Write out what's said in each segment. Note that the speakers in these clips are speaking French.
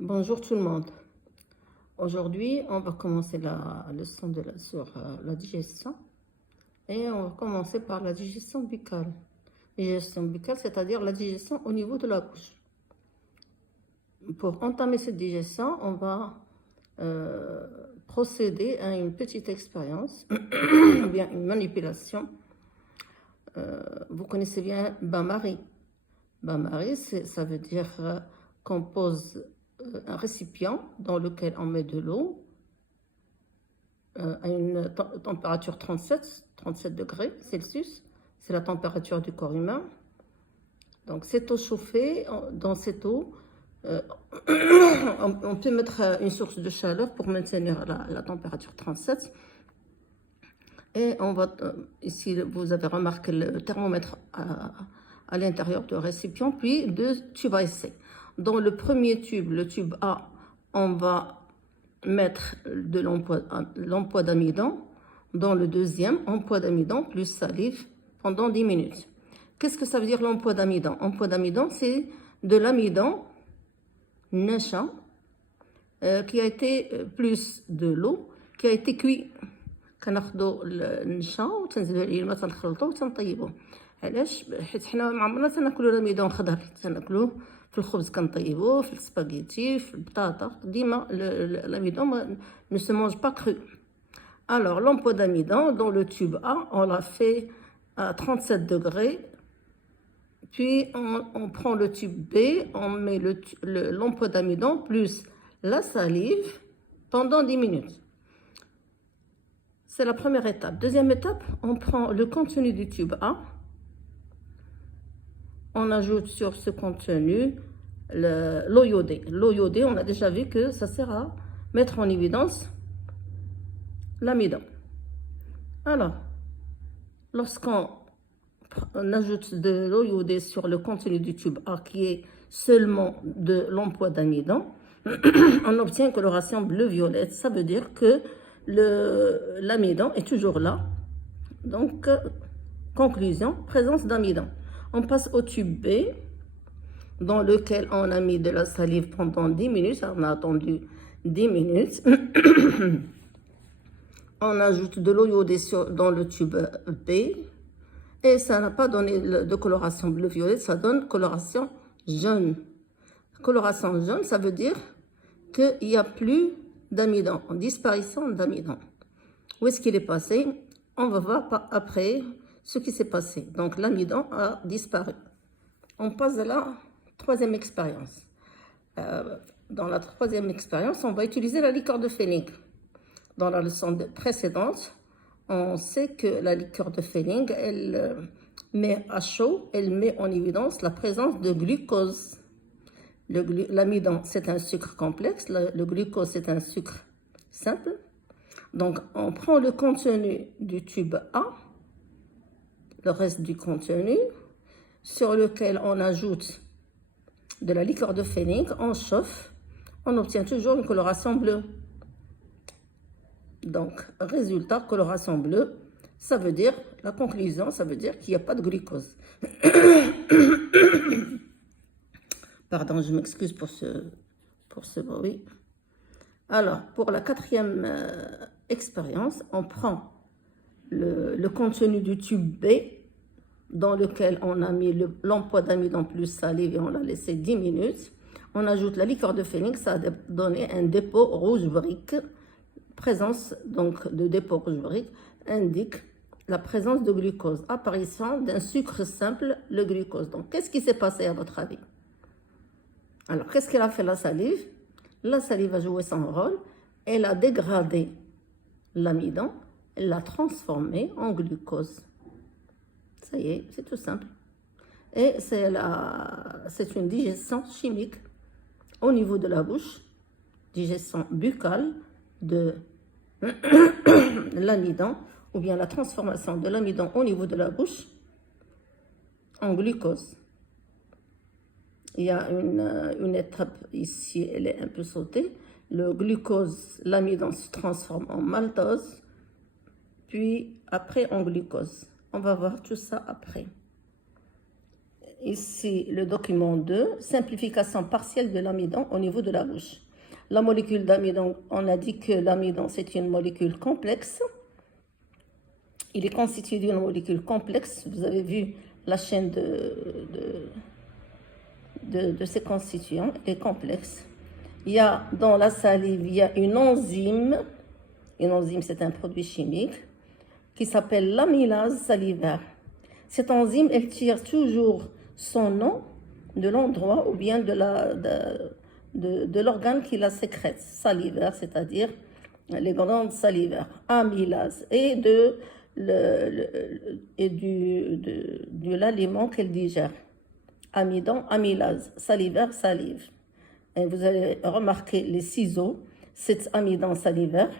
Bonjour tout le monde. Aujourd'hui, on va commencer la leçon sur la digestion et on va commencer par la digestion buccale. Digestion buccale, c'est-à-dire la digestion au niveau de la bouche. Pour entamer cette digestion, on va procéder à une petite expérience, ou bien une manipulation. Vous connaissez bien bain-marie. Bain-marie, ça veut dire qu'on pose un récipient dans lequel on met de l'eau à une température 37 degrés Celsius. C'est la température du corps humain. Donc cette eau chauffée, dans cette eau, on peut mettre une source de chaleur pour maintenir la température 37. Et on va, ici vous avez remarqué le thermomètre à l'intérieur du récipient, puis deux tubes à essai. Dans le premier tube, le tube A, on va mettre de l'emploi d'amidon. Dans le deuxième, emploi d'amidon plus salive pendant 10 minutes. Qu'est-ce que ça veut dire l'emploi d'amidon? Emploi d'amidon, c'est de l'amidon nacha qui a été plus de l'eau qui a été cuit. كناخدو النشا وتنزلو عليه الماء تنخلطو وتنطيبوه. علاش؟ حيت حنا ما عمرنا تناكلو لاميدون خضر، تناكلوه في الخبز كنطيبوه، في السباغيتي، في البطاطا، ديما l'amidon ne se mange pas cru. Alors l'emploi d'amidon dans le tube A, on l'a fait à 37 degrés. Puis on prend le tube B, on met l'emploi d'amidon plus la salive pendant 10 minutes. C'est la première étape. Deuxième étape, on prend le contenu du tube A. On ajoute sur ce contenu l'eau iodée. L'eau iodée, on a déjà vu que ça sert à mettre en évidence l'amidon. Alors, lorsqu'on ajoute de l'eau iodée sur le contenu du tube A, qui est seulement de l'emploi d'amidon, on obtient une coloration bleu-violette. Ça veut dire que l'amidon est toujours là. Donc, conclusion, présence d'amidon. On passe au tube B, dans lequel on a mis de la salive pendant 10 minutes. On a attendu 10 minutes. On ajoute de l'eau iodée dans le tube B. Et ça n'a pas donné de coloration bleu-violette, ça donne coloration jaune. Coloration jaune, ça veut dire qu'il n'y a plus d'amidon, en disparition d'amidon. Où est-ce qu'il est passé? On va voir après ce qui s'est passé. Donc l'amidon a disparu. On passe à la troisième expérience. Dans la troisième expérience, on va utiliser la liqueur de fenig. Dans la leçon précédente, on sait que la liqueur de fenig, elle met à chaud, elle met en évidence la présence de glucose. L'amidon, c'est un sucre complexe. Le glucose, c'est un sucre simple. Donc, on prend le contenu du tube A, le reste du contenu, sur lequel on ajoute de la liqueur de fenig, on chauffe, on obtient toujours une coloration bleue. Donc, résultat, coloration bleue, ça veut dire, la conclusion, ça veut dire qu'il n'y a pas de glucose. Pardon, je m'excuse pour ce bruit. Alors, pour la quatrième expérience, on prend le contenu du tube B, dans lequel on a mis l'emploi d'amidon plus salive et on l'a laissé 10 minutes. On ajoute la liqueur de fenig, ça a donné un dépôt rouge brique. Présence donc de dépôt rouge brique indique la présence de glucose, apparition d'un sucre simple, le glucose. Donc, qu'est-ce qui s'est passé à votre avis? Alors, qu'est-ce qu'elle a fait la salive? La salive a joué son rôle. Elle a dégradé l'amidon, elle l'a transformé en glucose. Ça y est, c'est tout simple. Et c'est une digestion chimique au niveau de la bouche, digestion buccale de l'amidon, ou bien la transformation de l'amidon au niveau de la bouche en glucose. Il y a une étape ici, elle est un peu sautée. Le glucose, l'amidon se transforme en maltose, puis après en glucose. On va voir tout ça après. ici le document 2, simplification partielle de l'amidon au niveau de la bouche. La molécule d'amidon, on a dit que l'amidon c'est une molécule complexe. Il est constitué d'une molécule complexe. Vous avez vu la chaîne de ses constituants, elle est complexe. Il y a dans la salive, il y a une enzyme. Une enzyme, c'est un produit chimique qui s'appelle l'amylase salivaire. Cette enzyme, elle tire toujours son nom de l'endroit ou bien de l'organe qui la sécrète, salivaire, c'est-à-dire les glandes salivaires, amylase, et de l'aliment qu'elle digère. Amidon, amylase, salivaire, salive. Et vous allez remarquer les ciseaux, cette amidon salivaire,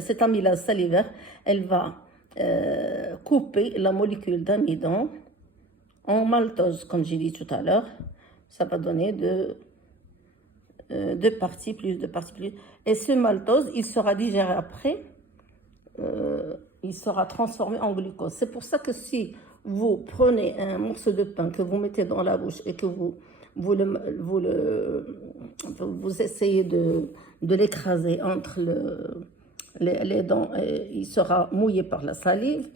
cette amylase salivaire, elle va couper la molécule d'amidon en maltose, comme j'ai dit tout à l'heure. Ça va donner deux parties plus. Et ce maltose, il sera digéré après, il sera transformé en glucose. C'est pour ça que si vous prenez un morceau de pain que vous mettez dans la bouche et que vous essayez de l'écraser entre les dents, il sera mouillé par la salive.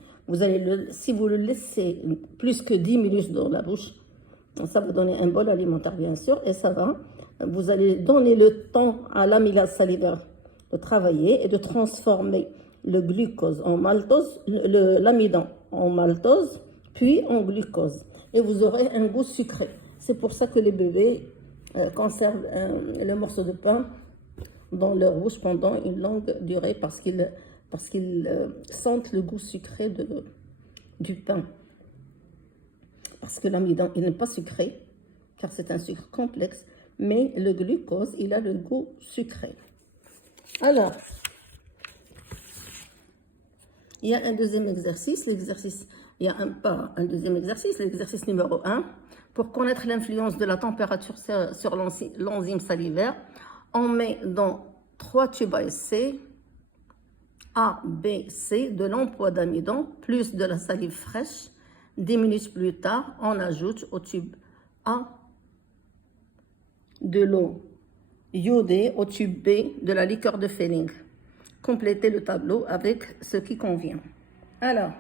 Si vous le laissez plus que 10 minutes dans la bouche, ça va donner un bol alimentaire bien sûr, et vous allez donner le temps à l'amylase salivaire de travailler et de transformer le glucose en maltose, l'amidon en maltose, puis en glucose. Et vous aurez un goût sucré. C'est pour ça que les bébés conservent le morceau de pain dans leur bouche pendant une longue durée parce qu'ils sentent le goût sucré du pain. Parce que l'amidon, il n'est pas sucré, car c'est un sucre complexe, mais le glucose, il a le goût sucré. Alors, il y a un deuxième exercice. L'exercice numéro 1. Pour connaître l'influence de la température sur l'enzyme salivaire, on met dans 3 tubes à essai, A, B, C, de l'emploi d'amidon, plus de la salive fraîche. 10 minutes plus tard, on ajoute au tube A de l'eau iodée, au tube B de la liqueur de Fehling. Complétez le tableau avec ce qui convient. Alors,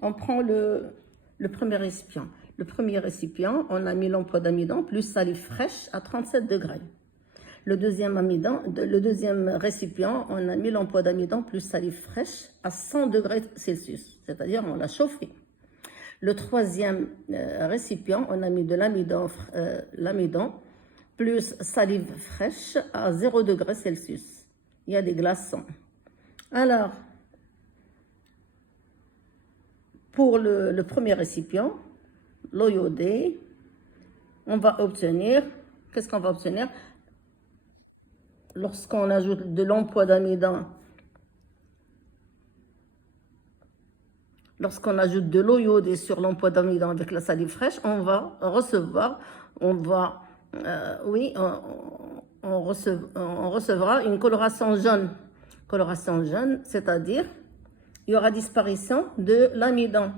on prend le premier récipient. Le premier récipient, on a mis l'emploi d'amidon plus salive fraîche à 37 degrés. Le deuxième récipient, on a mis l'emploi d'amidon plus salive fraîche à 100 degrés Celsius, c'est-à-dire on l'a chauffé. Le troisième récipient, on a mis de l'amidon plus salive fraîche à 0 degrés Celsius. Il y a des glaçons. Alors, pour le premier récipient, l'eau iodée, qu'est-ce qu'on va obtenir? Lorsqu'on ajoute de l'emploi d'amidon, lorsqu'on ajoute de l'eau iodée sur l'emploi d'amidon avec la salive fraîche, on recevra une coloration jaune. Coloration jaune, c'est-à-dire il y aura disparition de l'amidon.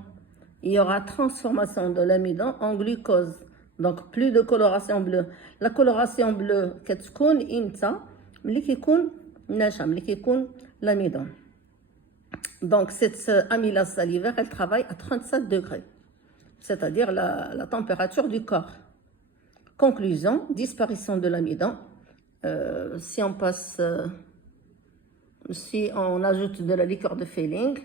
Il y aura transformation de l'amidon en glucose. Donc plus de coloration bleue. La coloration bleue, كتكون إمتى؟ ملي كيكون ناشف، ملي كيكون l'amidon. Donc cette amylase salivaire, elle travaille à 37 degrés, c'est-à-dire la température du corps. Conclusion, disparition de l'amidon. Si on ajoute de la liqueur de Fehling,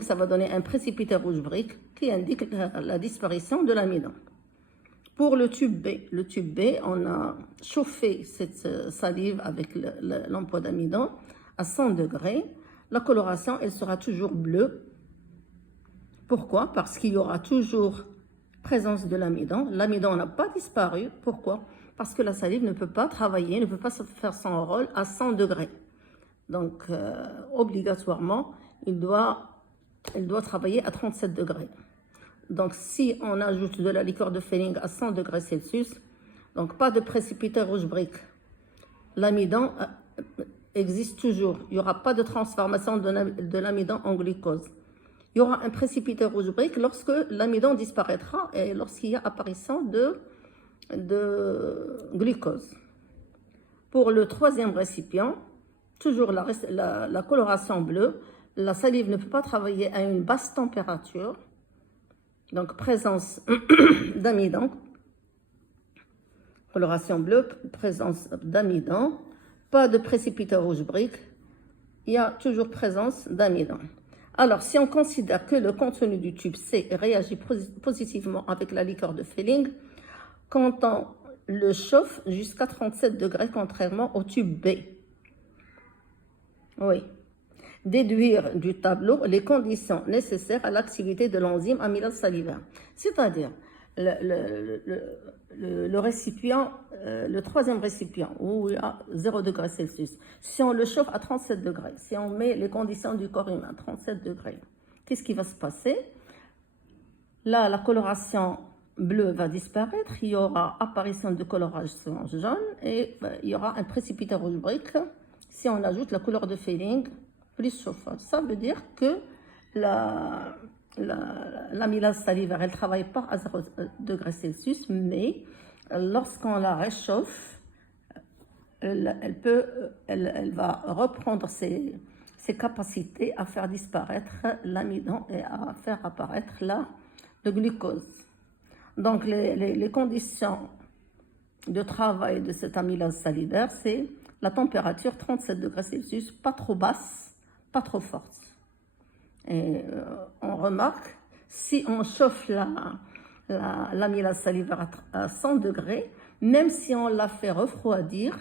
ça va donner un précipité rouge brique qui indique la disparition de l'amidon. Pour le tube B, on a chauffé cette salive avec l'emploi d'amidon à 100 degrés. La coloration, elle sera toujours bleue. Pourquoi? Parce qu'il y aura toujours présence de l'amidon. L'amidon n'a pas disparu. Pourquoi? Parce que la salive ne peut pas travailler, ne peut pas faire son rôle à 100 degrés. Donc, obligatoirement, elle doit travailler à 37 degrés. Donc, si on ajoute de la liqueur de Fehling à 100 degrés Celsius, donc pas de précipité rouge brique, l'amidon existe toujours. Il n'y aura pas de transformation de l'amidon en glucose. il y aura un précipité rouge brique lorsque l'amidon disparaîtra et lorsqu'il y a apparition de glucose. Pour le troisième récipient, toujours la coloration bleue, la salive ne peut pas travailler à une basse température, donc présence d'amidon, coloration bleue, présence d'amidon, pas de précipité rouge brique, il y a toujours présence d'amidon. Alors, si on considère que le contenu du tube C réagit positivement avec la liqueur de Fehling, quand on le chauffe jusqu'à 37 degrés, contrairement au tube B. Oui. Déduire du tableau les conditions nécessaires à l'activité de l'enzyme amylase salivaire. C'est-à-dire, le récipient, le troisième récipient, où il y a 0 degré Celsius, si on le chauffe à 37 degrés, si on met les conditions du corps humain, 37 degrés, qu'est-ce qui va se passer? Là, la coloration bleue va disparaître, il y aura apparition de coloration jaune et il y aura un précipité rouge brique si on ajoute la couleur de Fehling plus chauffage. Ça veut dire que l'amylase salivaire, elle ne travaille pas à 0 degré Celsius, mais lorsqu'on la réchauffe, elle va reprendre ses capacités à faire disparaître l'amidon et à faire apparaître le glucose. Donc, les conditions de travail de cette amylase salivaire, c'est la température 37 degrés Celsius, pas trop basse, pas trop forte. Et on remarque, si on chauffe l'amylase salivaire à 100 degrés, même si on la fait refroidir,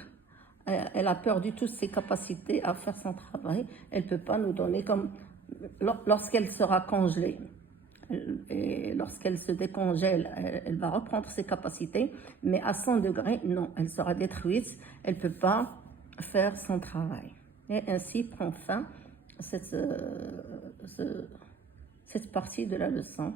elle a perdu toutes ses capacités à faire son travail. Elle ne peut pas nous donner comme lorsqu'elle sera congelée. Et lorsqu'elle se décongèle, elle va reprendre ses capacités, mais à 100 degrés, non, elle sera détruite, elle ne peut pas faire son travail. Et ainsi prend fin cette partie de la leçon.